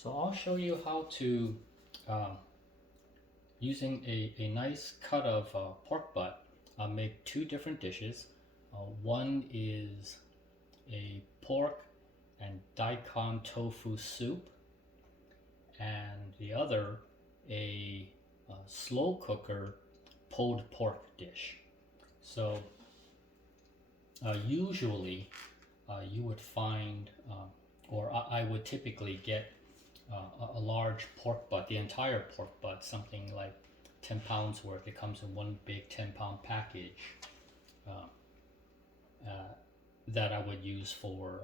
So I'll show you how to, using a nice cut of pork butt, make two different dishes. One is a pork and daikon tofu soup, and the other a slow cooker pulled pork dish. So usually you would find, or I would typically get a large pork butt, the entire pork butt, something like 10 pounds worth. It comes in one big 10-pound package that I would use for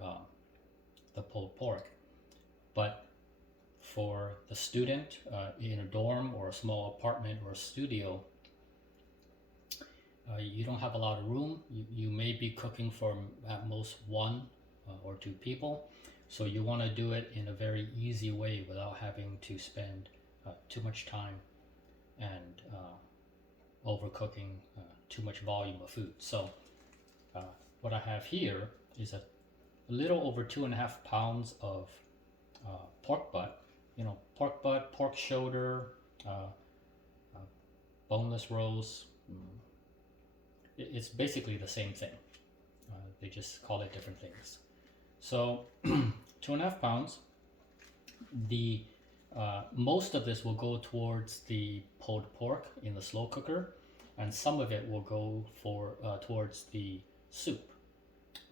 the pulled pork. But for the student in a dorm or a small apartment or a studio, you don't have a lot of room. You may be cooking for at most one or two people. So you want to do it in a very easy way without having to spend too much time and overcooking too much volume of food. So what I have here is a little over 2.5 pounds of pork butt. You know, pork butt, pork shoulder, boneless roast. It's basically the same thing. They just call it different things. So 2.5 pounds. The most of this will go towards the pulled pork in the slow cooker, and some of it will go for towards the soup.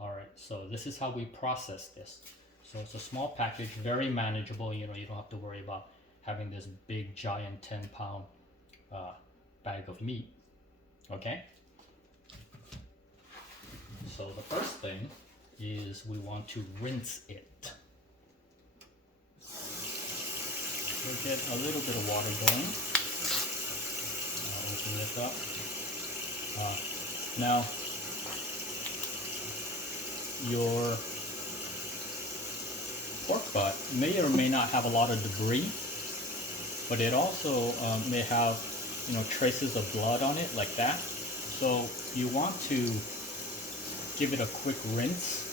All right. So this is how we process this. So it's a small package, very manageable. You know, you don't have to worry about having this big giant 10-pound bag of meat. Okay. So the first thing is we want to rinse it. We'll get a little bit of water going. I'll open this up. Now, your pork butt may or may not have a lot of debris, but it also may have, you know, traces of blood on it like that. So you want to give it a quick rinse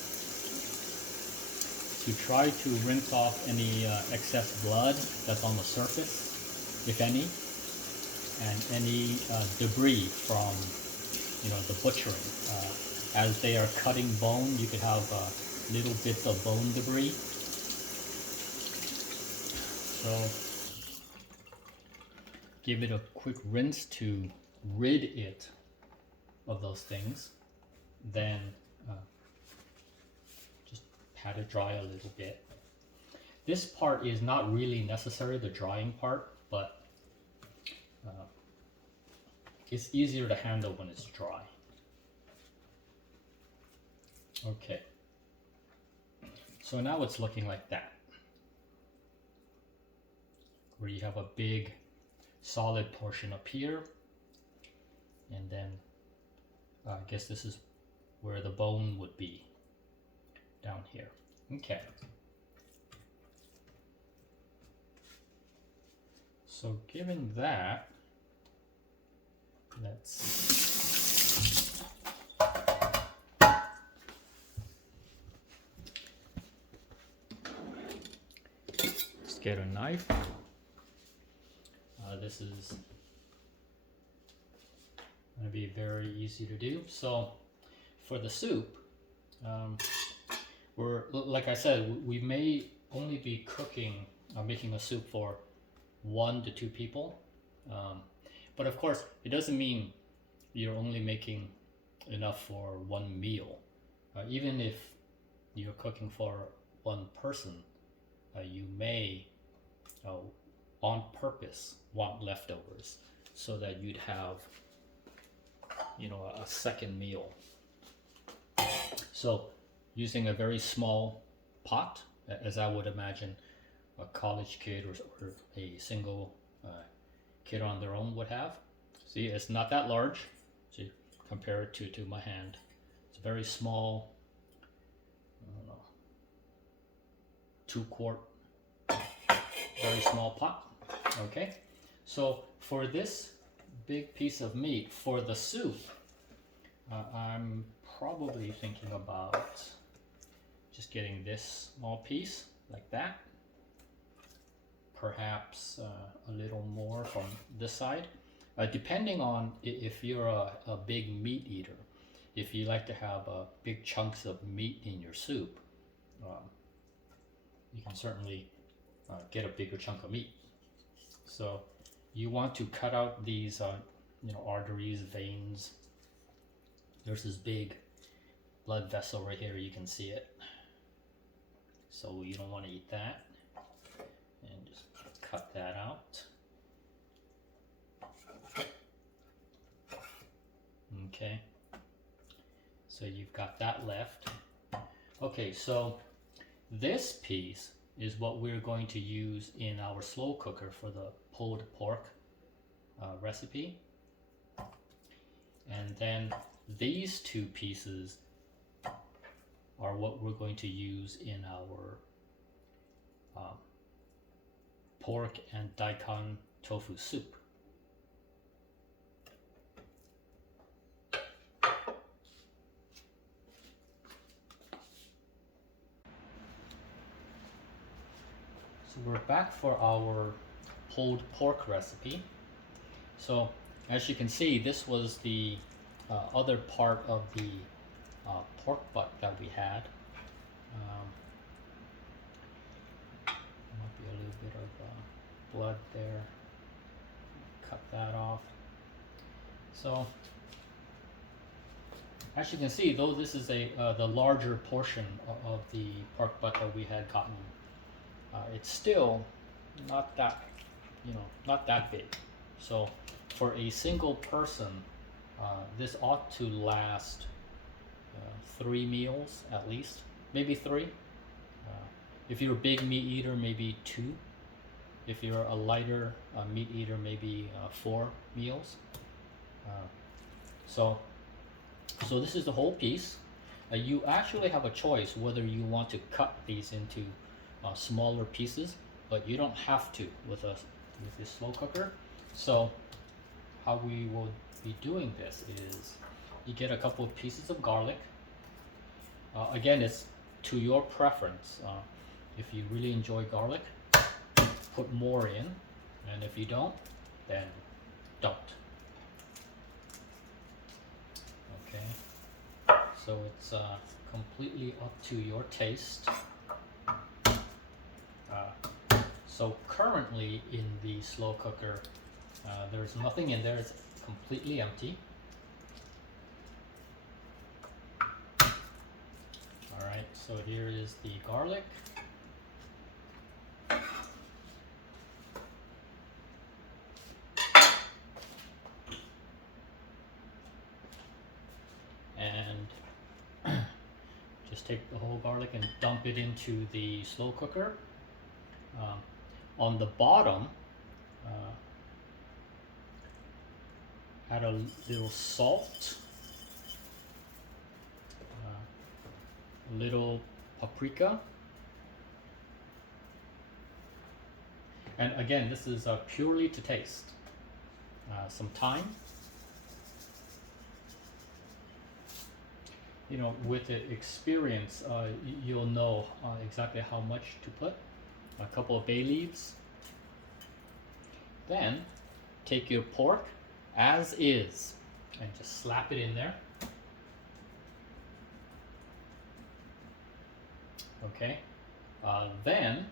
to try to rinse off any excess blood that's on the surface, if any, and any debris from, you know, the butchering. As they are cutting bone, you could have little bits of bone debris. So give it a quick rinse to rid it of those things. Then just pat it dry a little bit. This part is not really necessary, the drying part, but it's easier to handle when it's dry. Okay, so now it's looking like that, where you have a big solid portion up here, and then I guess this is where the bone would be down here. Okay. So given that, let's get a knife. This is going to be very easy to do. So for the soup, we're, like I said, we may only be cooking, making a soup for 1 to 2 people. But of course, it doesn't mean you're only making enough for one meal. Even if you're cooking for one person, you may, on purpose, want leftovers so that you'd have, you know, a second meal. So using a very small pot, as I would imagine a college kid or a single kid on their own would have. See, it's not that large. See, compare it to my hand. It's a very small, I don't know, 2-quart, very small pot. Okay, so for this big piece of meat, for the soup, I'm probably thinking about just getting this small piece like that. perhaps a little more from this side, depending on if you're a big meat eater. If you like to have big chunks of meat in your soup, you can certainly get a bigger chunk of meat. So you want to cut out these arteries, veins. There's this big blood vessel right here, you can see it. So you don't want to eat that. And just cut that out. Okay. So you've got that left. Okay, so this piece is what we're going to use in our slow cooker for the pulled pork recipe. And then these two pieces are what we're going to use in our pork and daikon tofu soup. So we're back for our pulled pork recipe. So as you can see, this was the other part of the pork butt that we had. Might be a little bit of blood there. Cut that off. So as you can see, though this is the larger portion of the pork butt that we had gotten, it's still not that big. So for a single person, this ought to last 3 meals at least, maybe 3. If you're a big meat eater, maybe 2. If you're a lighter meat eater, maybe 4 meals. So this is the whole piece. You actually have a choice whether you want to cut these into smaller pieces, but you don't have to with this slow cooker. So how we will be doing this is you get a couple of pieces of garlic. Again, it's to your preference. If you really enjoy garlic, put more in, and if you don't, then don't. Okay, so it's completely up to your taste. So currently in the slow cooker, there's nothing in there, it's completely empty. Alright, so here is the garlic. And just take the whole garlic and dump it into the slow cooker. On the bottom, add a little salt, a little paprika, and again, this is purely to taste. Some thyme. With the experience, you'll know exactly how much to put. A couple of bay leaves. Then take your pork as is and just slap it in there. Okay. Then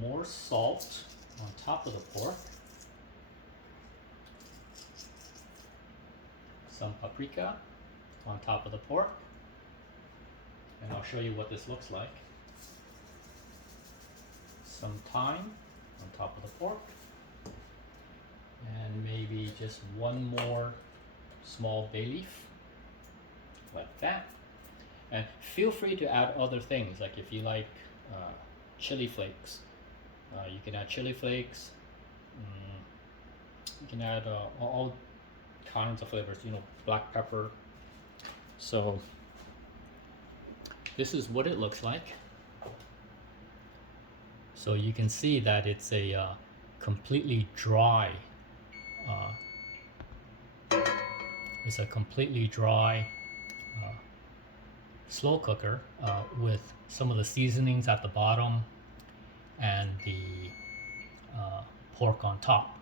more salt on top of the pork. Some paprika on top of the pork. And I'll show you what this looks like. Some thyme on top of the pork, and maybe just one more small bay leaf, like that. And feel free to add other things, like if you like chili flakes, you can add chili flakes. You can add all kinds of flavors, black pepper. So this is what it looks like. So you can see that it's a completely dry, slow cooker with some of the seasonings at the bottom, and the pork on top.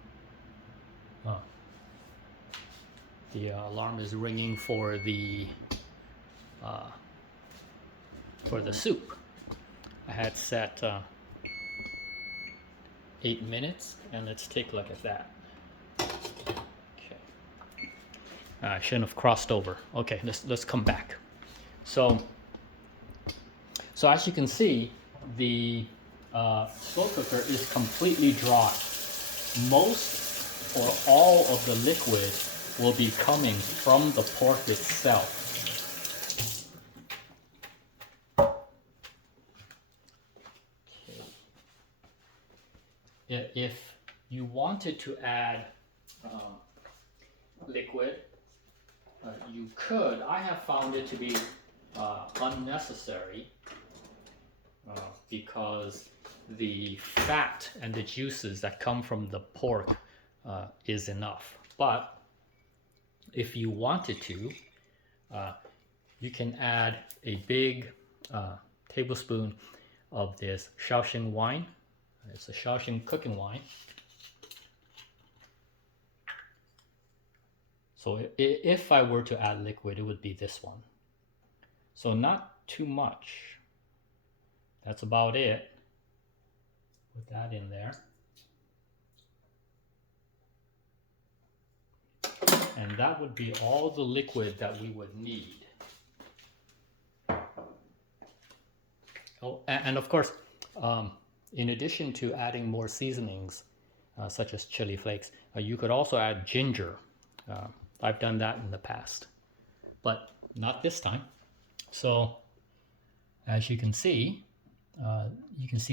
The alarm is ringing for the soup. I had set 8 minutes, and let's take a look at that. Okay. I shouldn't have crossed over. Okay, let's come back. So as you can see, the slow cooker is completely dry. Most or all of the liquid will be coming from the pork itself. Okay. If you wanted to add liquid, you could. I have found it to be unnecessary because the fat and the juices that come from the pork is enough. But if you wanted to, you can add a big tablespoon of this Shaoxing wine. It's a Shaoxing cooking wine. So if I were to add liquid, it would be this one. So not too much. That's about it. Put that in there. And that would be all the liquid that we would need. Oh, and of course, in addition to adding more seasonings, such as chili flakes, you could also add ginger. I've done that in the past, but not this time. So as you can see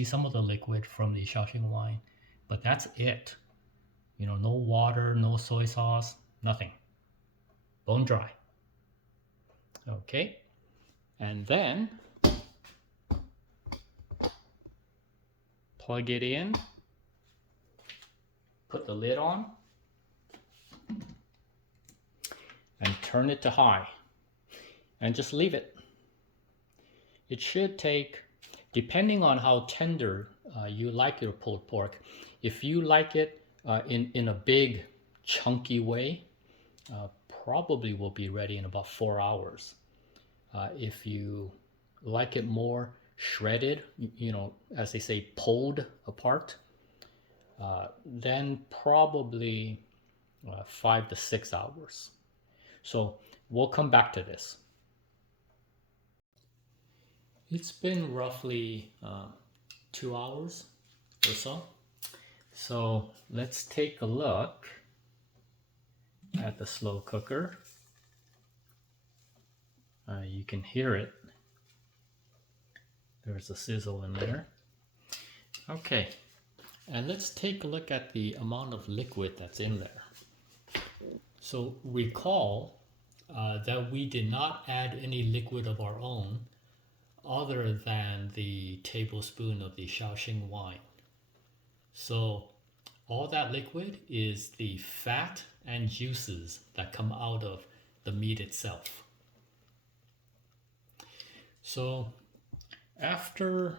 some of the liquid from the Shaoxing wine, but that's it. You know, no water, no soy sauce, nothing. Bone dry. Okay, and then plug it in, put the lid on, and turn it to high, and just leave it. It should take, depending on how tender you like your pulled pork, if you like it in a big chunky way, probably will be ready in about 4 hours. If you like it more shredded, you know, as they say, pulled apart, then probably 5 to 6 hours. So we'll come back to this. It's been roughly 2 hours or so. So let's take a look at the slow cooker. You can hear it. There's a sizzle in there. Okay, and let's take a look at the amount of liquid that's in there. So recall that we did not add any liquid of our own other than the tablespoon of the Shaoxing wine. So all that liquid is the fat and juices that come out of the meat itself. So after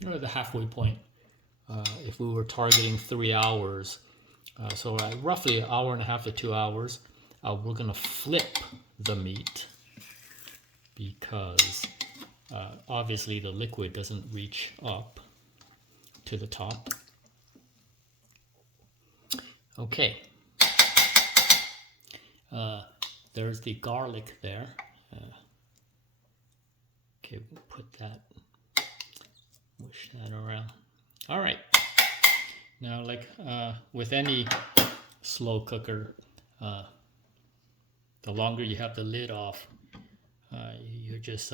the halfway point, if we were targeting 3 hours, so at roughly 1.5 to 2 hours, we're going to flip the meat because obviously the liquid doesn't reach up to the top. Okay, there's the garlic there. Okay, we'll put that, mush that around. All right. Now, like with any slow cooker, the longer you have the lid off, you're just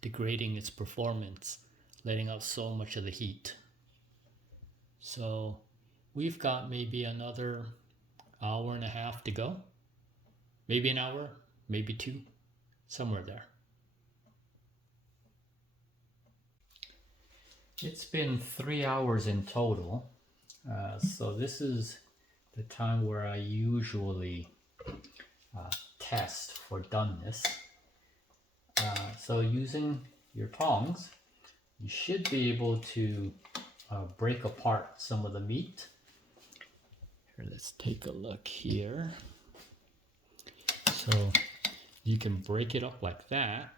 degrading its performance, letting out so much of the heat. So we've got maybe another 1.5 hours to go. Maybe an hour, maybe 2, somewhere there. It's been 3 hours in total. So this is the time where I usually test for doneness. So using your tongs, you should be able to break apart some of the meat. Here, let's take a look here. So you can break it up like that.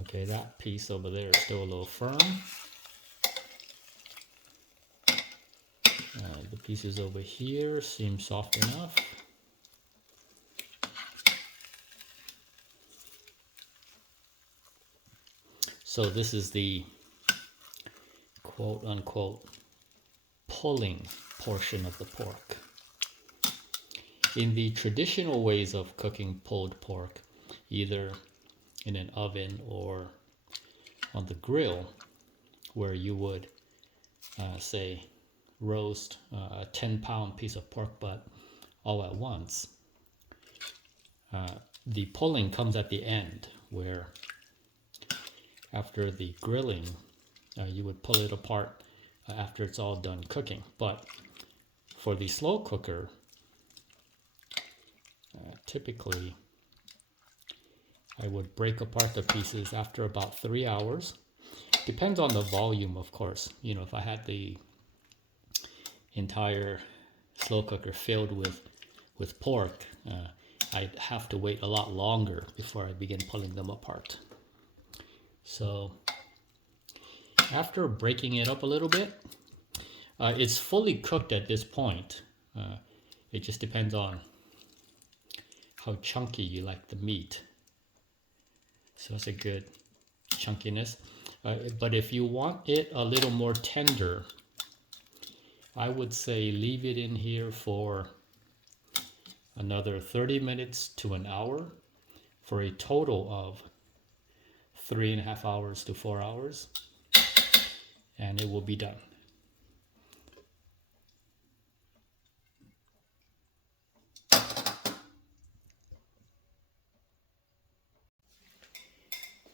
Okay, that piece over there is still a little firm. The pieces over here seem soft enough. So this is the quote-unquote pulling portion of the pork. In the traditional ways of cooking pulled pork, either in an oven or on the grill, where you would say roast a 10-pound piece of pork butt all at once, the pulling comes at the end, where after the grilling you would pull it apart after it's all done cooking. But for the slow cooker, typically I would break apart the pieces after about 3 hours. Depends on the volume, of course. You know, if I had the entire slow cooker filled with pork, I'd have to wait a lot longer before I begin pulling them apart. So after breaking it up a little bit, it's fully cooked at this point. It just depends on how chunky you like the meat. So it's a good chunkiness. But if you want it a little more tender, I would say leave it in here for another 30 minutes to an hour for a total of 3.5 hours to 4 hours, and it will be done.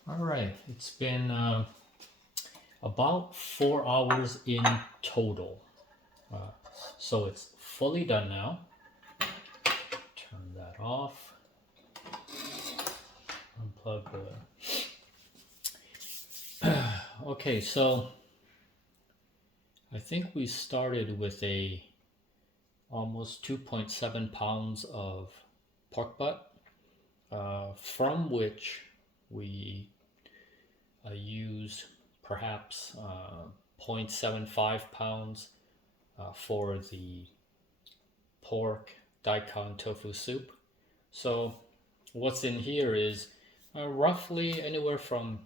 All right, it's been about 4 hours in total. So it's fully done now. Turn that off. Unplug the... Okay, so I think we started with almost 2.7 pounds of pork butt, from which we use perhaps 0.75 pounds for the pork daikon tofu soup. So what's in here is roughly anywhere from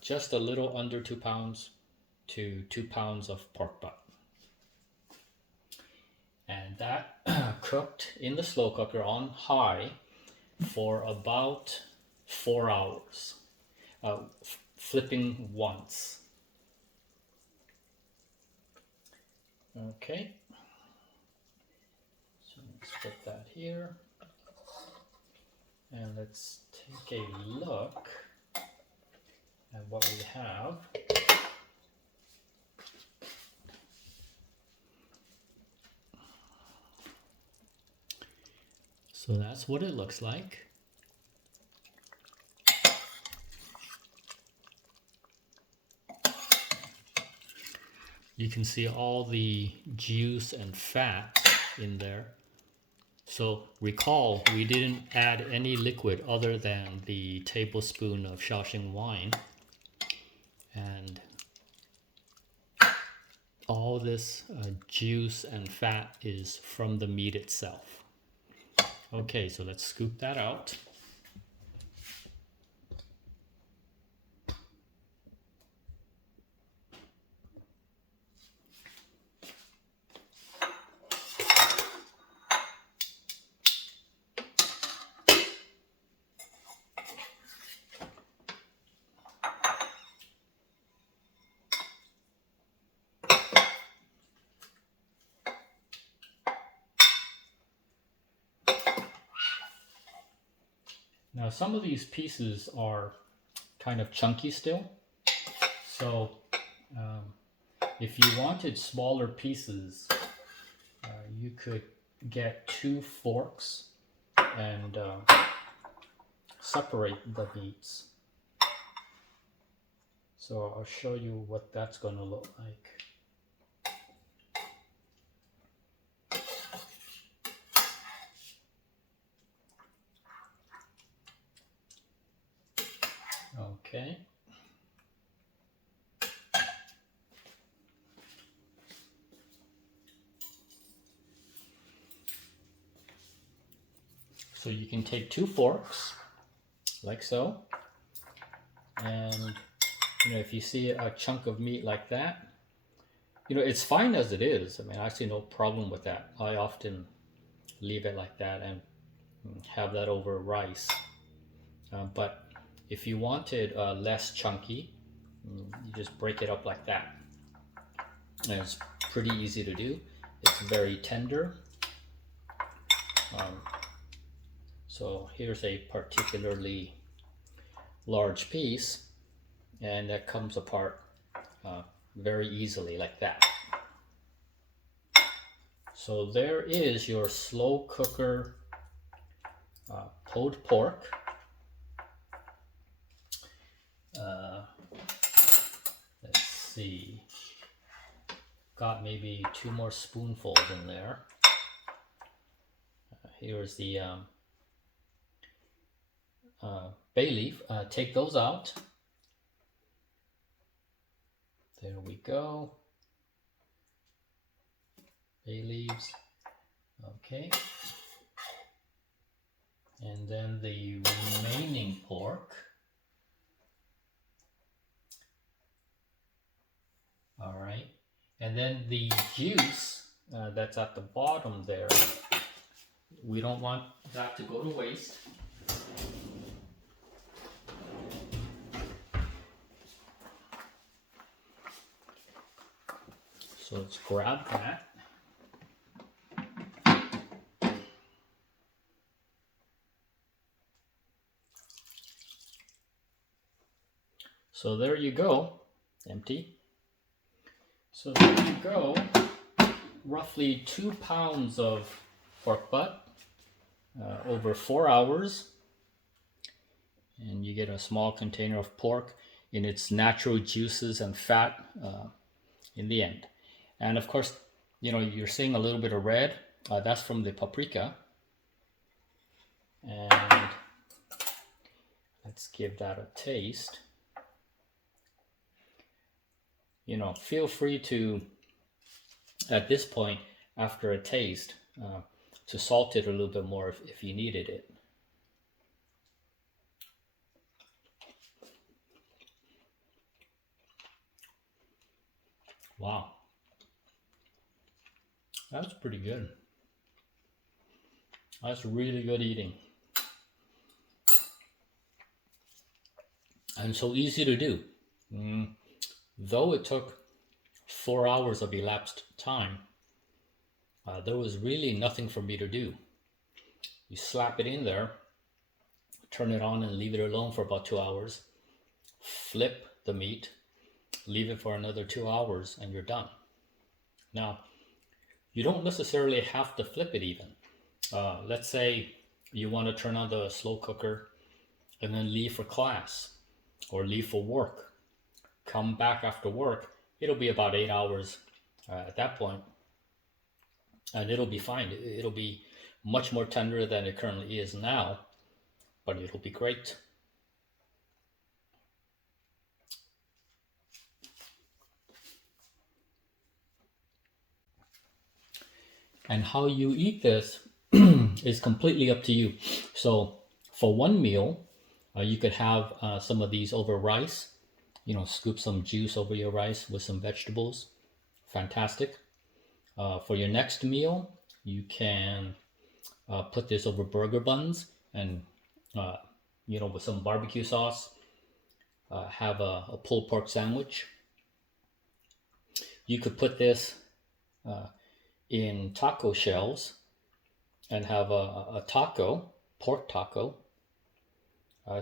just a little under 2 pounds to 2 pounds of pork butt. And that cooked in the slow cooker on high for about 4 hours, flipping once. Okay, so let's put that here, and let's take a look at what we have. So that's what it looks like. You can see all the juice and fat in there. So recall, we didn't add any liquid other than the tablespoon of Shaoxing wine. And all this juice and fat is from the meat itself. Okay, so let's scoop that out. Now some of these pieces are kind of chunky still, so if you wanted smaller pieces, you could get 2 forks and separate the meats. So I'll show you what that's going to look like. Okay. So you can take 2 forks, like so, and if you see a chunk of meat like that, it's fine as it is. I mean, I see no problem with that. I often leave it like that and have that over rice. But if you want it less chunky, you just break it up like that. And it's pretty easy to do. It's very tender. So here's a particularly large piece, and that comes apart very easily like that. So there is your slow cooker pulled pork. Let's see, got maybe 2 more spoonfuls in there. Here's the bay leaf. Take those out. There we go. Bay leaves. Okay. And then the remaining pork. All right. And then the juice that's at the bottom there, we don't want that to go to waste. So let's grab that. So there you go, empty. So there you go, roughly 2 pounds of pork butt over 4 hours. And you get a small container of pork in its natural juices and fat in the end. And of course, you're seeing a little bit of red. That's from the paprika. And let's give that a taste. Feel free to, at this point, after a taste, to salt it a little bit more if you needed it. Wow. That's pretty good. That's really good eating. And so easy to do. Though it took 4 hours of elapsed time, there was really nothing for me to do. You slap it in there, turn it on and leave it alone for about 2 hours, flip the meat, leave it for another 2 hours, and you're done. Now, you don't necessarily have to flip it even. Let's say you want to turn on the slow cooker and then leave for class or leave for work. Come back after work, it'll be about 8 hours at that point, and it'll be fine. It'll be much more tender than it currently is now, but it'll be great. And how you eat this is completely up to you. So for one meal, you could have some of these over rice. Scoop some juice over your rice with some vegetables. Fantastic. For your next meal, you can put this over burger buns and, with some barbecue sauce, have a pulled pork sandwich. You could put this in taco shells and have a taco, pork taco.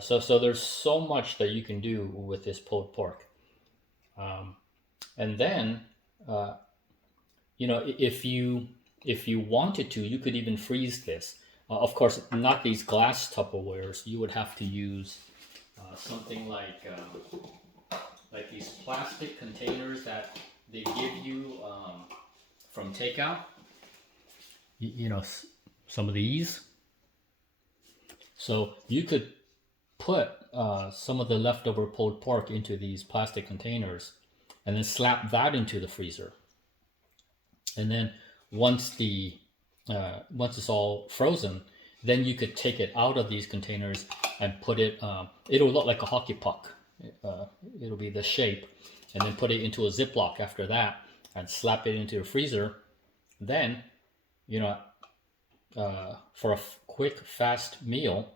So there's so much that you can do with this pulled pork. And then, if you wanted to, you could even freeze this. Of course, not these glass Tupperwares. You would have to use something like these plastic containers that they give you from takeout. You know, some of these. So you could put some of the leftover pulled pork into these plastic containers, and then slap that into the freezer. And then once once it's all frozen, then you could take it out of these containers and put it. It'll look like a hockey puck. It'll be the shape, and then put it into a Ziploc after that, and slap it into the freezer. Then, you know, for a quick, fast meal,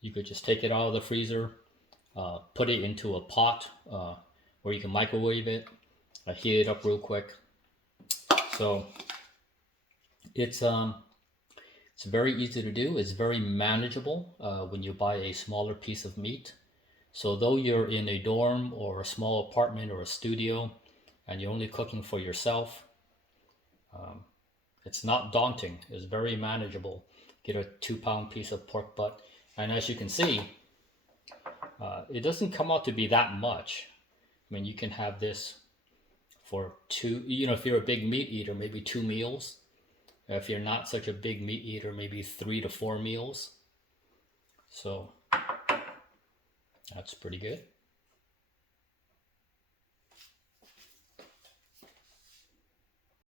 you could just take it out of the freezer, put it into a pot where you can microwave it, heat it up real quick. So it's very easy to do. It's very manageable when you buy a smaller piece of meat. So though you're in a dorm or a small apartment or a studio, and you're only cooking for yourself, it's not daunting. It's very manageable. Get a 2-pound piece of pork butt, and as you can see, it doesn't come out to be that much. I mean, you can have this for two, you know, if you're a big meat eater, maybe 2 meals. If you're not such a big meat eater, maybe 3 to 4 meals. So that's pretty good.